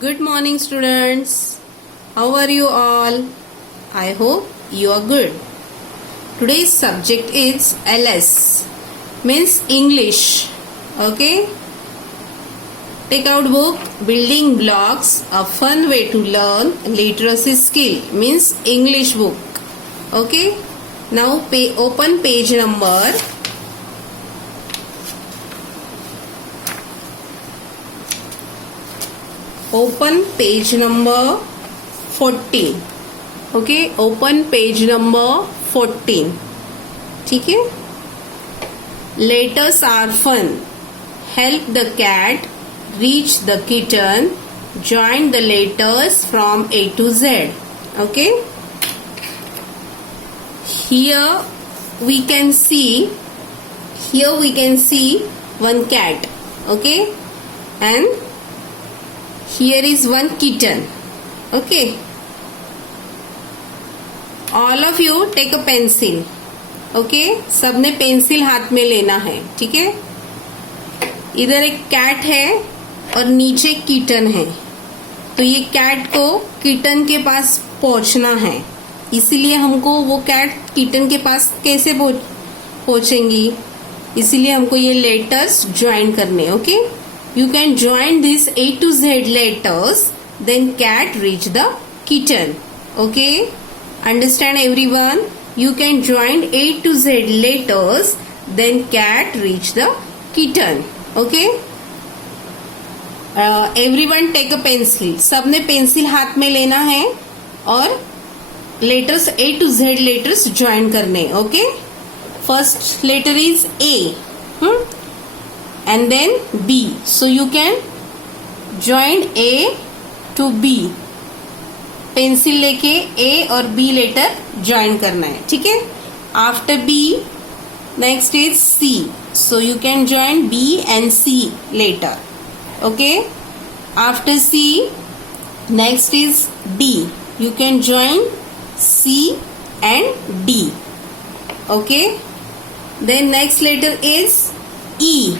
Good morning, students. How are you all? I hope you are good. Today's subject is LS, means English. Okay? Take out book Building Blocks, a fun way to learn literacy skill, means English book. Okay? Now open page number 14. Okay, open page number 14. ठीक है. Letters are fun. Help the cat reach the kitten. Join the letters from A to Z. Okay. Here we can see one cat. Okay, and here is one kitten. Okay. All of you take a pencil. Okay. सबने pencil हाथ में लेना है. ठीक है. इधर एक cat है और नीचे किटन है. तो ये कैट को किटन के पास पहुंचना है. इसीलिए हमको वो कैट किटन के पास कैसे पहुंचेंगी. इसीलिए हमको ये लेटर्स ज्वाइन करने. Okay. You can join these A to Z letters, then cat reach the kitten. Okay? Understand everyone? You can join A to Z letters, then cat reach the kitten. Okay? Everyone take a pencil. सबने pencil हाथ में लेना है और letters A to Z letters join करने. Okay? First letter is A. And then B. So you can join A to B. Pencil लेके A और B letter join करना है. ठीक है. After B, next is C. So you can join B and C later. Okay. After C, next is D. You can join C and D. Okay. Then next letter is E.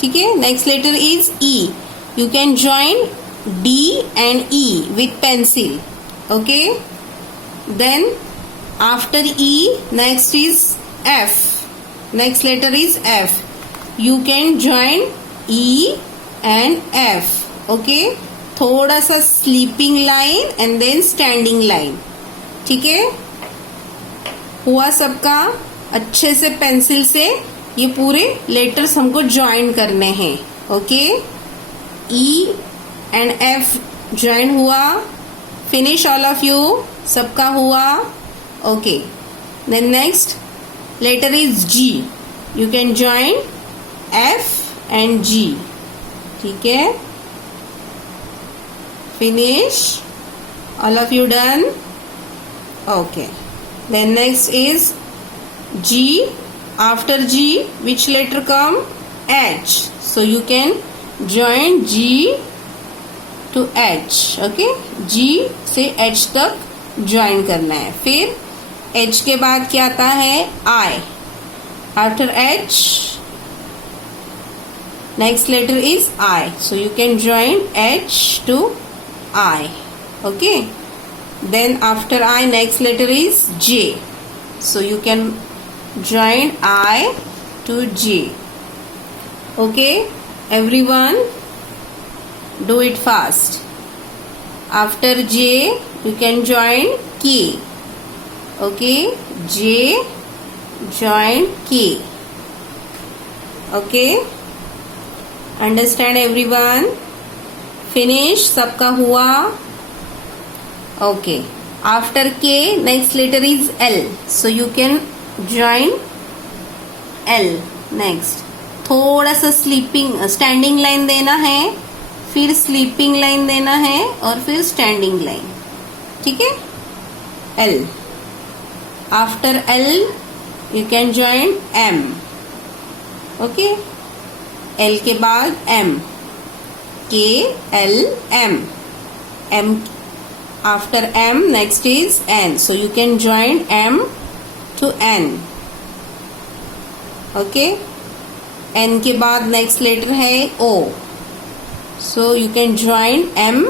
ठीक है. Next letter is E. You can join D and E with pencil. Okay. Then after E next is F. Next letter is F. You can join E and F. Okay. थोड़ा सा sleeping line and then standing line. ठीक है. हुआ सबका. अच्छे से pencil से ये पूरे लेटर्स हमको ज्वाइन करने हैं. Okay. E and F join हुआ. Finish all of you. सबका हुआ. Okay. Then next letter is G. You can join F and G. ठीक है. Finish all of you. Done. Okay. Then next is G. After G, which letter come? H. So you can join G to H. Okay? G से H तक join करना है. फिर H के बाद क्या आता है? I. After H, next letter is I. So you can join H to I. Okay? Then after I, next letter is J. So you can join I to J. Okay, everyone do it fast. After J you can join K. Okay, J join K. Okay, understand everyone? Finish. सबका हुआ. Okay. After K next letter is L. So you can join L. Next थोड़ा सा standing line देना है, फिर sleeping line देना है और फिर स्टैंडिंग लाइन. ठीक है. L. After L you can join M. Okay. L के बाद M. K L M. M. After M next is N. So you can join M to N. Okay. N के बाद नेक्स्ट लेटर है O. So you can join M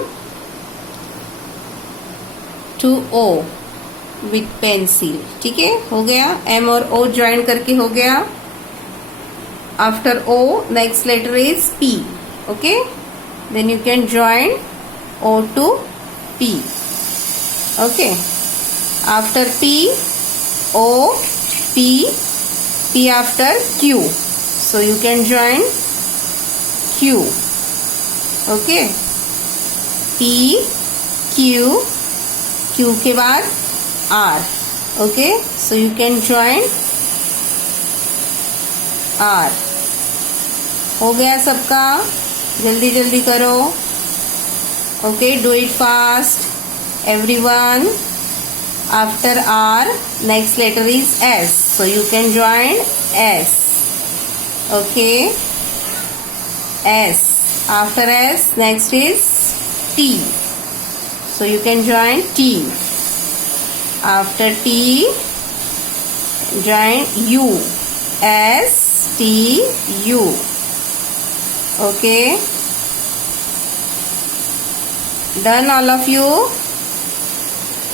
to O with pencil. ठीक है, हो गया. M और O join करके हो गया. After O, next letter is P. Okay, then you can join O to P. Okay, after P, O, P, P after Q. So you can join Q. Okay, P, Q, Q के बाद R. Okay, so you can join R. हो गया सबका. जल्दी जल्दी करो. Okay, do it fast. Everyone. After R, next letter is S. So you can join S. Okay, S. After S, next is T. So you can join T. After T, join U. S, T, U. Okay. Done all of you?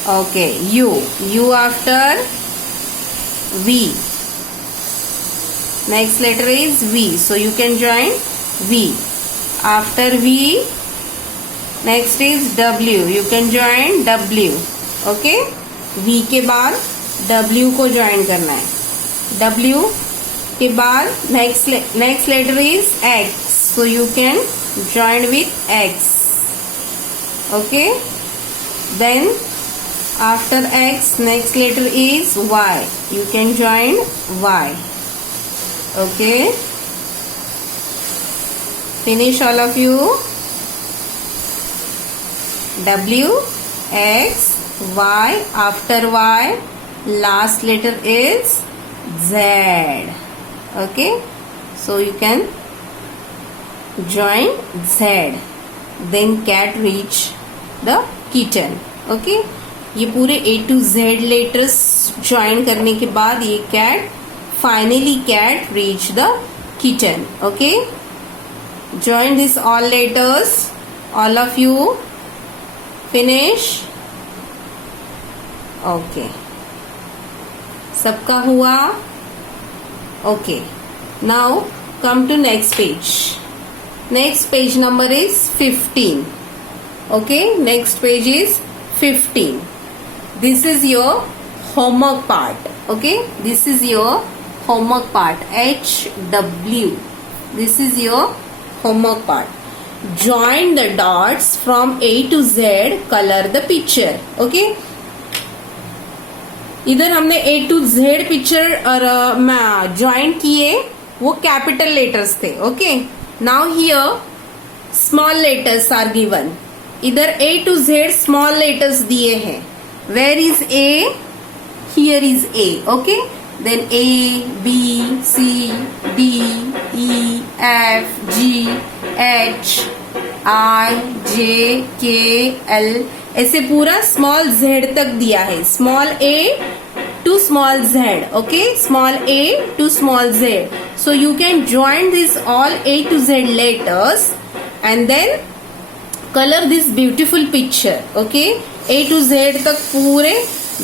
Okay. U. U after V. Next letter is V. So you can join V. After V, next is W. You can join W. Okay. V के बाद W को join करना है. W के बाद next letter is X. So you can join with X. Okay. Then after X, next letter is Y. You can join Y. Okay. Finish all of you. W, X, Y. After Y, last letter is Z. Okay. So you can join Z. Then cat reach the kitten. Okay. ये पूरे A to Z letters join करने के बाद ये cat finally cat reach the kitten. Okay. Join this all letters. All of you. Finish. Okay. सबका हुआ. Okay. Now come to next page. Next page number is 15. Okay. Next page is 15. This is your homework part. Okay. This is your homework part. HW. This is your homework part. Join the dots from A to Z. Color the picture. Okay. इधर हमने A to Z picture और join किए, वो capital letters थे. Okay. Now here small letters are given. इधर A to Z small letters दिए हैं. Where is A? Here is A. Okay. Then A, B, C, D, E, F, G, H, I, J, K, L. ऐसे पूरा small Z तक दिया है. Small A to small z. Okay, small A to small z. So you can join this all A to Z letters and then color this beautiful picture. Okay, A to Z तक पूरे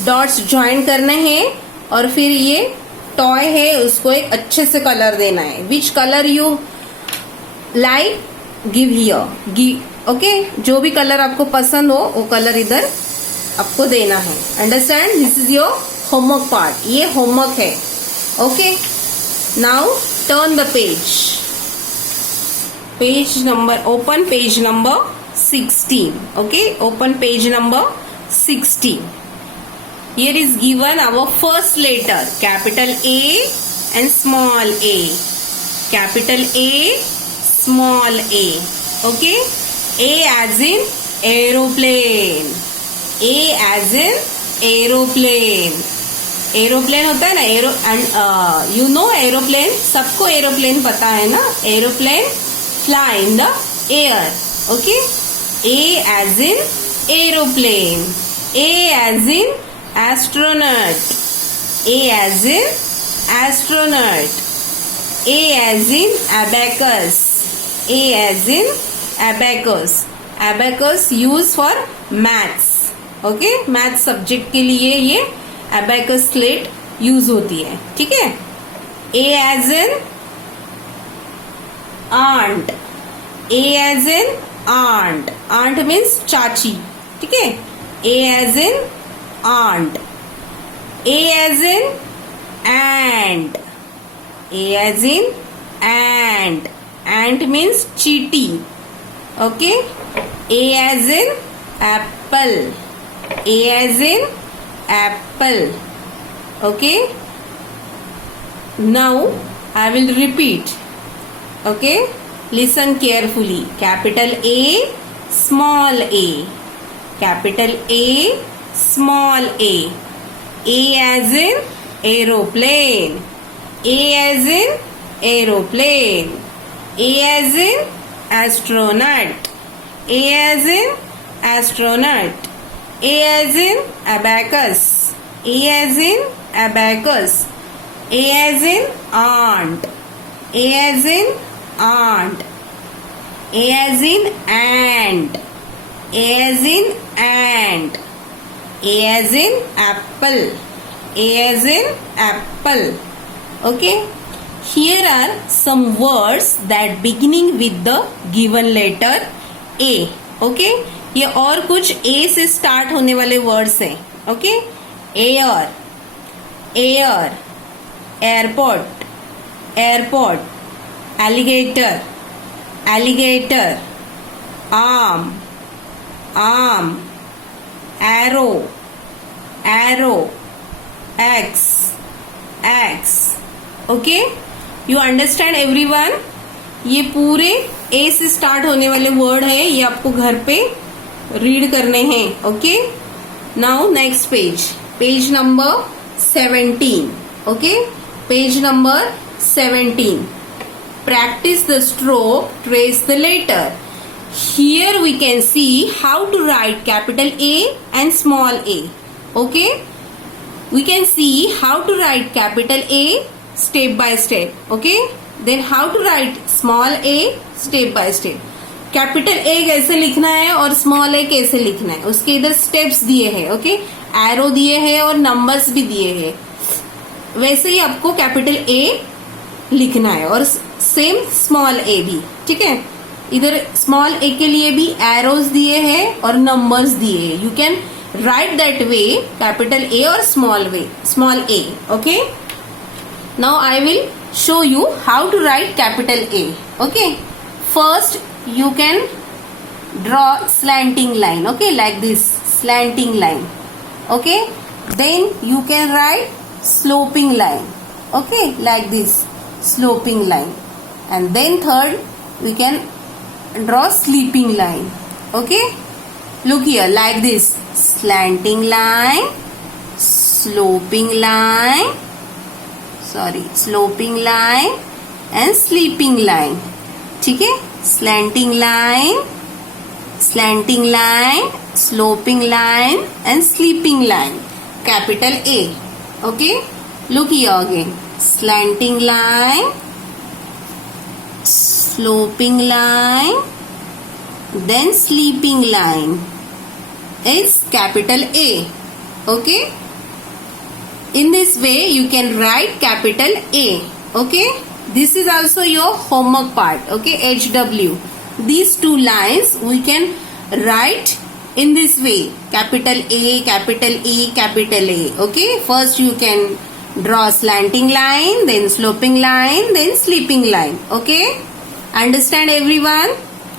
dots join करने हैं और फिर ये toy है उसको एक अच्छे से कलर देना है. Which color you like, give here. Okay, जो भी कलर आपको पसंद हो वो कलर इधर आपको देना है. Understand? This is your homework part. ये होमवर्क है. Okay. Now turn the page. Page number open page number 16. Okay, open page number 16. Here is given our first letter, capital A and small a. Capital A, small a. Okay, A as in aeroplane. A as in aeroplane. Aeroplane होता है ना, aero and you know aeroplane. सबको aeroplane पता है ना. Aeroplane fly in the air. Okay. A as in aeroplane. A as in astronaut. A as in astronaut. A as in abacus. A as in abacus. Abacus use for maths. Okay, math subject के लिए ये abacus slate use होती है. ठीक है. A as in aunt. A as in aunt. Aunt means चाची. ठीक है. A as in aunt. A as in ant. A as in ant. Ant means चींटी. Okay. A as in apple. A as in apple. Okay. Now I will repeat. Okay. Listen carefully. Capital A, small a. Capital A, small a. A as in aeroplane. A as in aeroplane. A as in astronaut. A as in astronaut. A as in abacus. A as in abacus. A as in aunt. A as in aunt. A as in ant. A as in ant. A as in apple. A as in apple. Okay. Here are some words that beginning with the given letter A. Okay. ये और कुछ A से start होने वाले words हैं. Okay. Air, air, airport, airport, alligator, alligator, arm, arm, arrow, arrow, axe, axe. Okay. You understand everyone? ये पूरे A से स्टार्ट होने वाले वर्ड है. ये आपको घर पे रीड करने हैं. Okay. Now next page. Page number 17. Okay. Page number 17. Practice the stroke, trace the letter. Here we can see how to write capital A and small a. Okay. We can see how to write capital A step by step. Okay. Then how to write small a step by step. Capital A कैसे लिखना है और small ए कैसे लिखना है उसके इधर steps दिए हैं. ओके. एरो दिए हैं और नंबर्स भी दिए हैं. वैसे ही आपको कैपिटल ए लिखना है और सेम स्मॉल ए भी. ठीक है. इधर स्मॉल ए के लिए भी एरोज दिए हैं और नंबर्स दिए हैं. You can write that way capital A और small A. Okay. Now I will show you how to write capital A. Okay. First you can draw slanting line. Okay, like this slanting line. Okay. Then you can write sloping line. Okay, like this sloping line. And then third we can draw sleeping line. Okay. Look here, like this slanting line, sloping line, sloping line and sleeping line. ठीक है. Slanting line, sloping line and sleeping line. Capital A. Okay. Look here again. Slanting line, sloping line, then sleeping line is capital A. Okay. In this way you can write capital A. Okay. This is also your homework part. Okay. HW. These two lines we can write in this way. Capital A, capital E, capital A. Okay. First you can draw slanting line, then sloping line, then sleeping line. Okay. Understand everyone?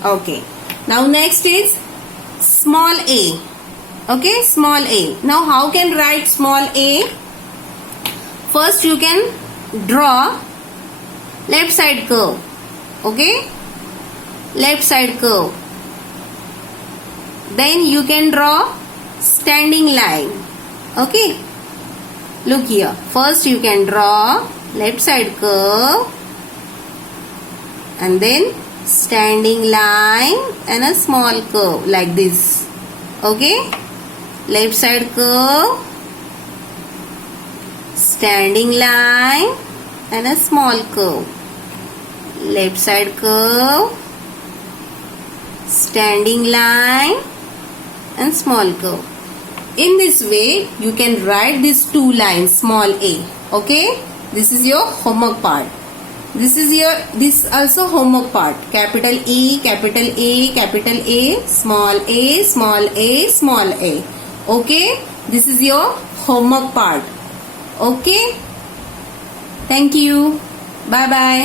Okay. Now next is small a. Okay. Small a. Now how can write small a? First you can draw left side curve. Okay. Left side curve. Then you can draw standing line. Okay. Look here. First you can draw left side curve and then standing line and a small curve like this. Okay. Left side curve, standing line and a small curve. Left side curve, standing line and small curve. In this way you can write these two lines small a. Okay, this is your homework part. This also homework part. Capital E, capital A, capital A, small a, small a, small a. Okay, this is your homework part. Okay, thank you. Bye bye.